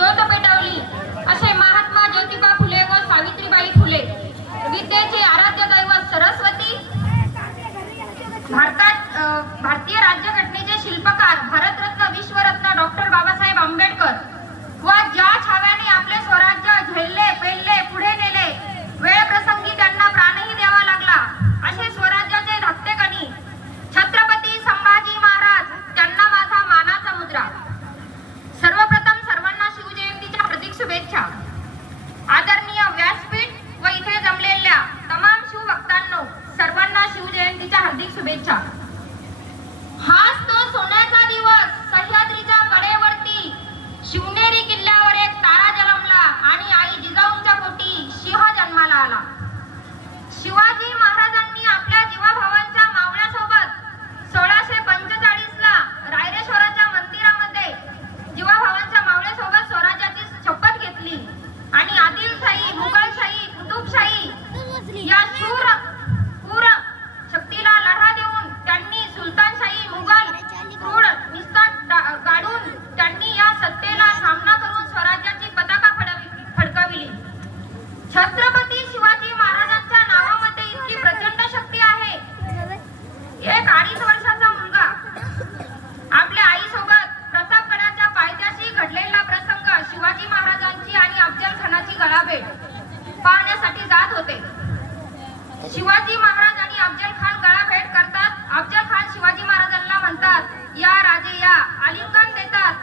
ज्योत पेटवली असे महात्मा ज्योतिबा फुले व सावित्रीबाई फुले. विद्येचे आराध्य दैवत सरस्वती, भारतीय राज्यघटनेचे शिल्पकार भारतरत्न विश्वरत्न डॉक्टर बाबासाहेब आंबेडकर व ज्या छाव्याने आपले स्वराज्य झेलले पेलले पुढे नेले, वेळ प्रसंगी त्यांना प्राणही द्यावा लागला असे स्वराज्याचे धाकटे कणी छत्रपती संभाजी महाराज, त्यांना माझा मानाचा मुद्रा. सर्वप्रथम सर्वांना शिवजयंतीच्या हार्दिक शुभेच्छा. आदरणीय व्यासपीठ व इथे जमलेल्या तमाम शिवभक्तांनो, सर्वांना शिवजयंतीच्या हार्दिक शुभेच्छा. हाच तो सोन्याचा दिवस, सह्याद्रीच्या कडेवरती शिवनेरी किल्ल्यावर एक तारा जन्मला आणि आई जिजाऊंच्या पोटी सिंह जन्माला आला. शिवाजी महाराजांनी आपल्या जीवाभावांच्या मावळ्यासोबत 1645 ला रायरेश्वराच्या मंदिरामध्ये जीवाभावांच्या मावळ्यासोबत स्वराज्याची शपथ घेतली आणि आदिलशाही, मुघलशाही, कुतुबशाही या शूर क्रूर शक्तीला लढा देऊन त्यांनी सुलतानशाही, मुघल क्रूर निस्तार गाडून त्यांनी या सत्तेला सामना करून स्वराज्याची पताका फडकविली. छत्रपती शिवाजी महाराजांच्या नावामध्ये इतकी प्रचंड शक्ती आहे. एक 2.5 वर्षाचा मुलगा आपल्या आईसोबत प्रतापगडाच्या पायथ्याशी घडलेला प्रसंग, शिवाजी महाराजांची आणि अफजल खानाची गळाभेट पाहण्यासाठी जात होते. शिवाजी महाराज आणि अफजल खान गळाभेट करतात. अफजल खान शिवाजी महाराजांना म्हणतात, या राजे या, आलिंगन देतात.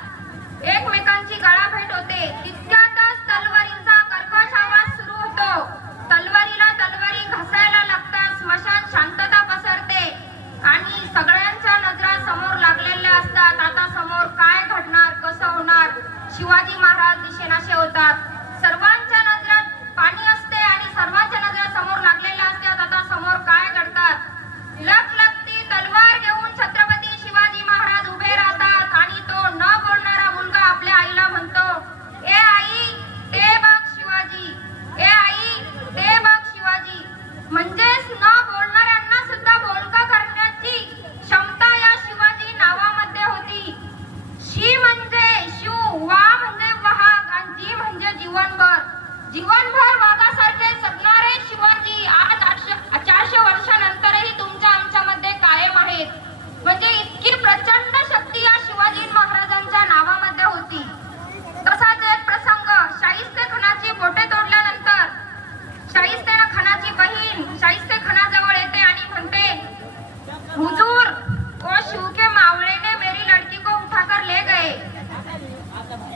एकमेकांची गळाभेट होते. तितक्यातच तलवारींचा कर्कश आवाज सुरू होतो. तलवारीला तलवारी घासायला लागतात. स्मशान शांतता पसरते आणि सगळ्यांच्या नजरा समोर लागलेल्या असतात. आता समोर काय घडणार, कसं होणार? शिवाजी महाराज दिशेनाशे होतात. सर्वांच्या नजरात पाणी असते आणि सर्वांच्या नजरा समोर लागलेल्या असतात. आता समोर काय घडतात? लखलखती तलवार घेऊन छत्रपती शिवाजी महाराज उभे राहतात आणि तो न बोलणारा मुलगा आपल्या आईला म्हणतो, ए आई, ते बघ शिवाजी, ए आई, ते बघ शिवाजी. म्हणजेच न बोलणाऱ्यांना सुद्धा बोलका करण्याची क्षमता या शिवाजी नावामध्ये होती. शी म्हणजे शिव, वा म्हणजे वाघ आणि जी म्हणजे जीवनभर. जीवनभर वाघासारखे जगणारे शिवाजी आज 400 वर्षानंतरही तुमच्या आमच्यामध्ये कायम आहेत. म्हणजे इतकी प्रचंड शक्ती या शिवाजी महाराजांच्या नावामध्ये होती. तसाच एक प्रसंग, शाहिस्ते खानाची बोटे तोडल्यानंतर शाहिस्ते खानाची बहीण शाहिस्ते खानाजवळ येते आणि म्हणते, हुजूर, वो शिव के मावळे ने मेरी लड़की को उठाकर ले गए.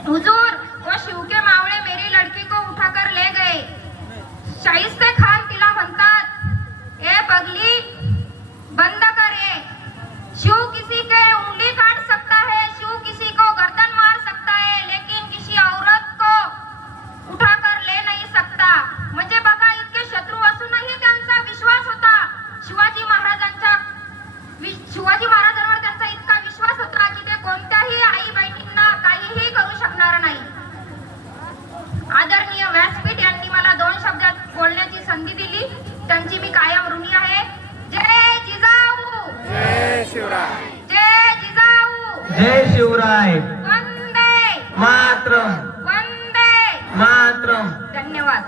हुजूर, वो शिव के मावळे मेरी लड़की को उठाकर ले गए. शाहिस्ते खान तिला म्हणतात, ए पगली, बंद कर ये. शिव किसी के उंगली काट सकता है, शिव किसी को गर्दन मार सकता है, लेकिन किसी औरत को उठाकर ले नहीं सकता. म्हणजे बघा, इतके शत्रू असूनही त्यांचा विश्वास होता. शिवाजी महाराजांवर त्यांचा इतका विश्वास होता की ते कोणत्याही आई बहिणींना काहीही करू शकणार नाही. आदरणीय व्यासपीठ यांनी मला 2 शब्दात बोलण्याची संधी दिली, त्यांची मी कायम ऋणी आहे. जय जिजाऊ, जय शिवराय, जय जिजाऊ, जय शिवराय, वंदे मातरम, वंदे मातरम. धन्यवाद.